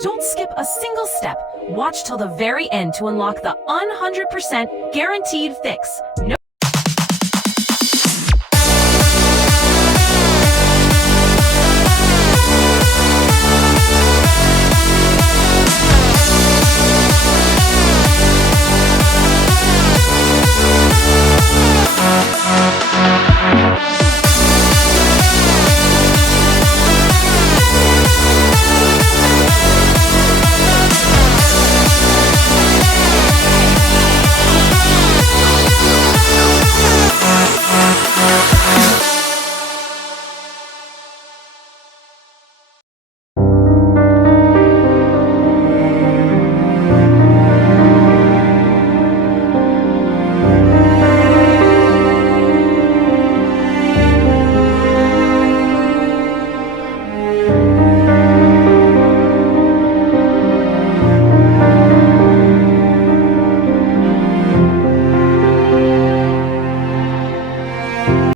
Don't skip a single step. Watch till the very end to unlock the 100% guaranteed fix. No